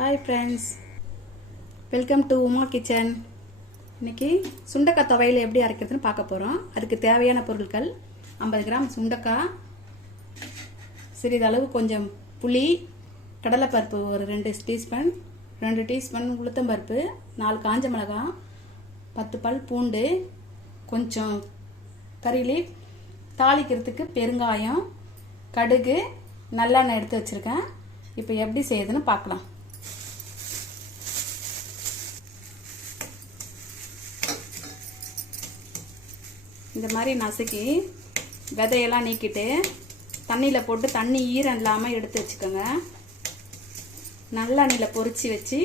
Hi friends, welcome to Uma Kitchen. இன்னைக்கு சுண்டக்காய் துவையல் எப்படி அரைக்கிறதுன்னு பார்க்க போறோம். அதுக்கு தேவையான பொருட்கள் 50 கிராம் சுண்டக்காய், சிறிதளவு கொஞ்சம் புளி, கடலைப்பருப்பு ஒரு 2 டீஸ்பூன், 2 டீஸ்பூன் உளுத்தம்பருப்பு, 4 காஞ்ச மிளகாய், 10 பல் பூண்டு, கொஞ்சம் கறி லீஃப், தாளிக்கிறதுக்கு பெருங்காயம், கடுகு, நல்லெண்ணெய் எடுத்து வச்சிருக்கேன். இப்போ எப்படி செய்யுதுன்னு பார்க்கலாம். இந்த மாதிரி நசுக்கி விதையெல்லாம் நீக்கிட்டு தண்ணியில் போட்டு தண்ணி ஈரம் இல்லாமல் எடுத்து வச்சுக்கோங்க. நல்லெண்ணெயில் பொரிச்சு வச்சு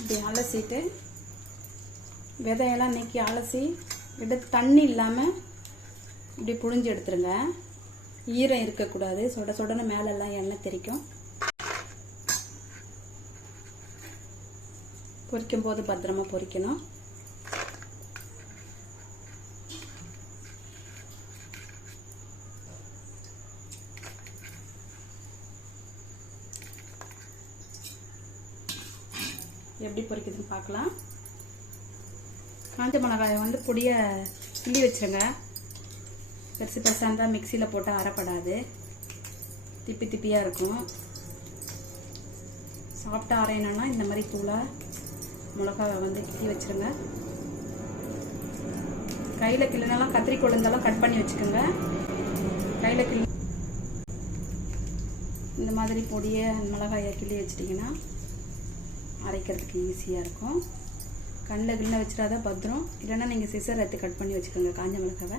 இப்படி அலசிட்டு விதையெல்லாம் நீக்கி அலசி எடுத்து தண்ணி இல்லாமல் இப்படி புழிஞ்சு எடுத்துருங்க. ஈரம் இருக்கக்கூடாது. சொட சொடன்னு மேலெல்லாம் எண்ணெய் தெரிக்கும். பொரிக்கும் போது பத்திரமா பொரிக்கணும். எப்படி பொரிக்குதுன்னு பார்க்கலாம். காஞ்ச மிளகாயை பொடியை கிள்ளி வச்சுருங்க. பெருசு பெருசாக இருந்தால் மிக்சியில் போட்டு அரைப்படாது, திப்பி திப்பியாக இருக்கும். சாப்பிட்டா அரையணும்னா இந்த மாதிரி தூளாக மிளகாவை கிள்ளி வச்சுருங்க. கையில் கிள்ளினாலும் கத்திரிக்கோள் இருந்தாலும் கட் பண்ணி வச்சுக்கோங்க. கையில் கிள்ளி இந்த மாதிரி பொடியை மிளகாயை கிள்ளி வச்சிட்டிங்கன்னா அரைக்கிறதுக்கு ஈஸியாக இருக்கும். கண்ணில் கிள்ள வச்சிடாத பத்திரம். இல்லைன்னா நீங்கள் சிசர் எடுத்து கட் பண்ணி வச்சுக்கோங்க காஞ்ச மிளகாவை.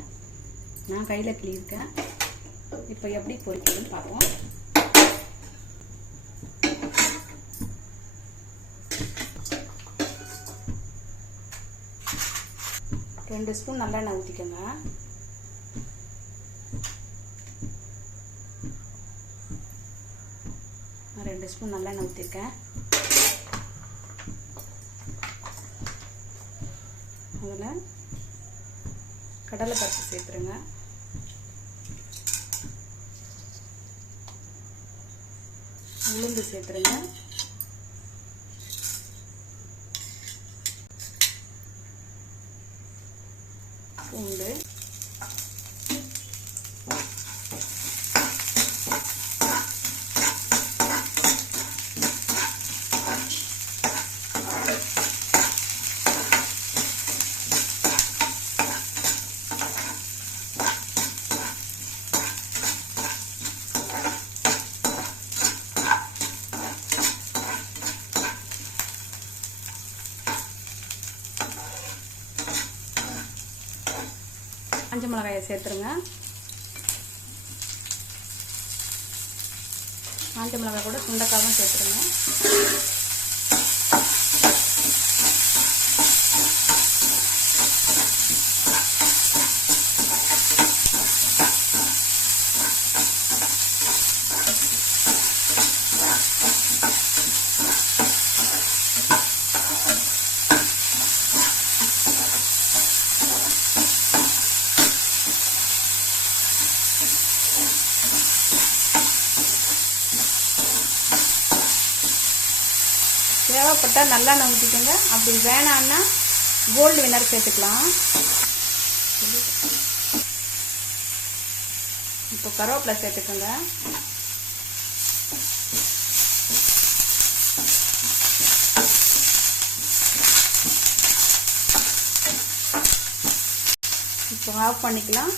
நான் கையில் கிள்ளியிருக்கேன். இப்போ எப்படி பொரிக்கிறதுன்னு பார்ப்போம். ரெண்டு ஸ்பூன் நல்லெண்ணெய் ஊற்றிக்கோங்க. நான் 2 ஸ்பூன் நல்லெண்ணெய் ஊற்றிருக்கேன். அதில் கடலைப்பருப்பு சேர்த்துருங்க. உளுந்து சேர்த்துருங்க. பூண்டு, காஞ்ச மிளகாயை சேர்த்துருங்க. காஞ்ச மிளகாய் கூட சுண்டக்காயும் சேர்த்துருங்க. தேவைப்பட்டால் நல்லெண்ணெய் ஊற்றிக்கோங்க. அப்படி வேணான்னா கோல்டு வினர் சேர்த்துக்கலாம். இப்போ கருவேப்பிலை சேர்த்துக்கோங்க. இப்போ இப்போ ஆஃப் பண்ணிக்கலாம்.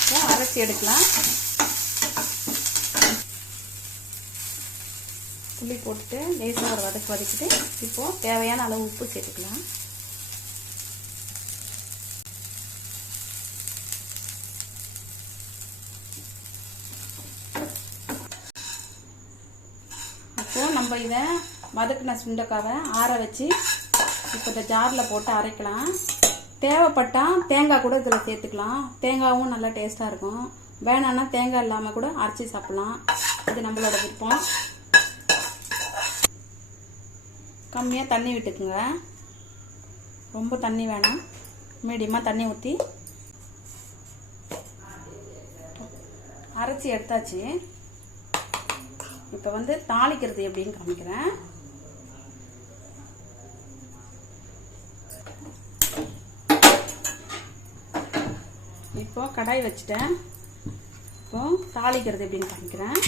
இப்போ அரைச்சி எடுக்கலாம். புளி போட்டுட்டு லேசாக ஒரு வதக்கிட்டு இப்போது தேவையான அளவு உப்பு சேர்த்துக்கலாம். இப்போது நம்ம இதை வதக்கின சுண்டைக்காவை ஆற வச்சு இப்போ இந்த ஜாரில் போட்டு அரைக்கலாம். தேவைப்பட்டால் தேங்காய் கூட இதில் சேர்த்துக்கலாம். தேங்காயும் நல்லா டேஸ்ட்டாக இருக்கும். வேணான்னா தேங்காய் இல்லாமல் கூட அரைச்சி சாப்பிட்லாம். இது நம்மளோட விருப்பம். கம்மியாக தண்ணி விட்டுக்குங்க. ரொம்ப தண்ணி வேணாம், மீடியமாக தண்ணி ஊற்றி அரைச்சி எடுத்தாச்சு. இப்போ வந்து தாளிக்கிறது எப்படின்னு காமிக்கிறேன். இப்போ கடாய் வச்சுட்டேன். இப்போ தாளிக்கிறது எப்படின்னு காமிக்கிறேன்.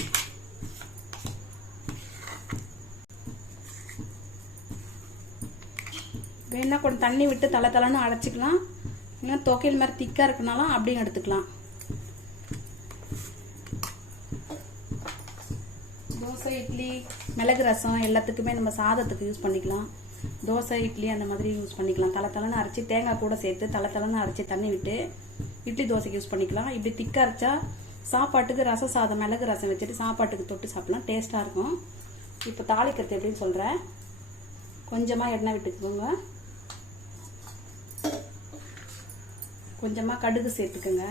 வேணா கொஞ்சம் தண்ணி விட்டு தலை அரைச்சிக்கலாம். இல்லைன்னா தொகையில் மாதிரி திக்காக இருக்குனாலும் அப்படியும் எடுத்துக்கலாம். தோசை, இட்லி, மிளகு ரசம் எல்லாத்துக்குமே நம்ம சாதத்துக்கு யூஸ் பண்ணிக்கலாம். தோசை, இட்லி அந்த மாதிரி யூஸ் பண்ணிக்கலாம். தலை அரைச்சி தேங்காய் கூட சேர்த்து தலை அரைச்சி தண்ணி விட்டு இட்லி தோசைக்கு யூஸ் பண்ணிக்கலாம். இப்படி திக்காக அரைச்சா சாப்பாட்டுக்கு ரச சாதம் மிளகு ரசம் வச்சுட்டு சாப்பாட்டுக்கு தொட்டு சாப்பிடலாம், டேஸ்ட்டாக இருக்கும். இப்போ தாளிக்கிறது எப்படின்னு சொல்கிறேன். கொஞ்சமாக எண்ணெய் விட்டுக்கோங்க. கொஞ்சமாக கடுகு சேர்த்துக்குங்க.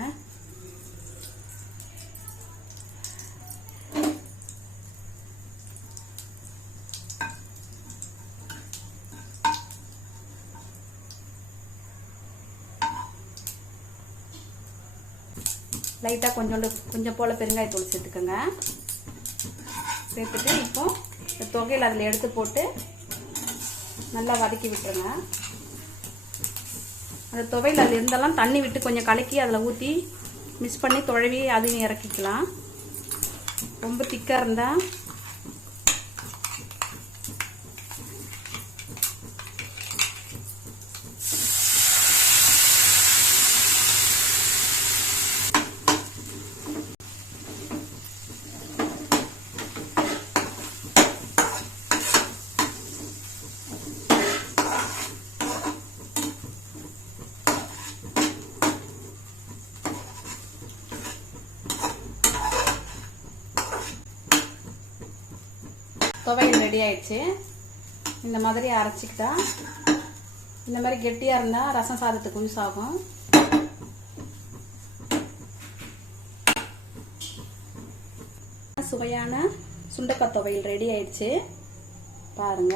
லைட்டாக கொஞ்சம் போல் பெருங்காயத்தூள் சேர்த்துக்கோங்க. சேர்த்துட்டு இப்போ இந்த தொகையில் அதில் எடுத்து போட்டு நல்லா வதக்கி விட்டுருங்க. அந்த துவையில் அதில் இருந்தெல்லாம் தண்ணி விட்டு கொஞ்சம் கலக்கி அதில் ஊற்றி மிக்ஸ் பண்ணி துழவி அதையும் இறக்கிக்கலாம். ரொம்ப திக்காக இருந்தால் துவையல் ரெடி ஆயிடுச்சு. இந்த மாதிரி அரைச்சிக்கிட்டா இந்த மாதிரி கெட்டியாக இருந்தால் ரசம் சாதத்துக்கு யூஸ் ஆகும். சுவையான சுண்டக்காய் துவையல் ரெடி ஆயிடுச்சு பாருங்க.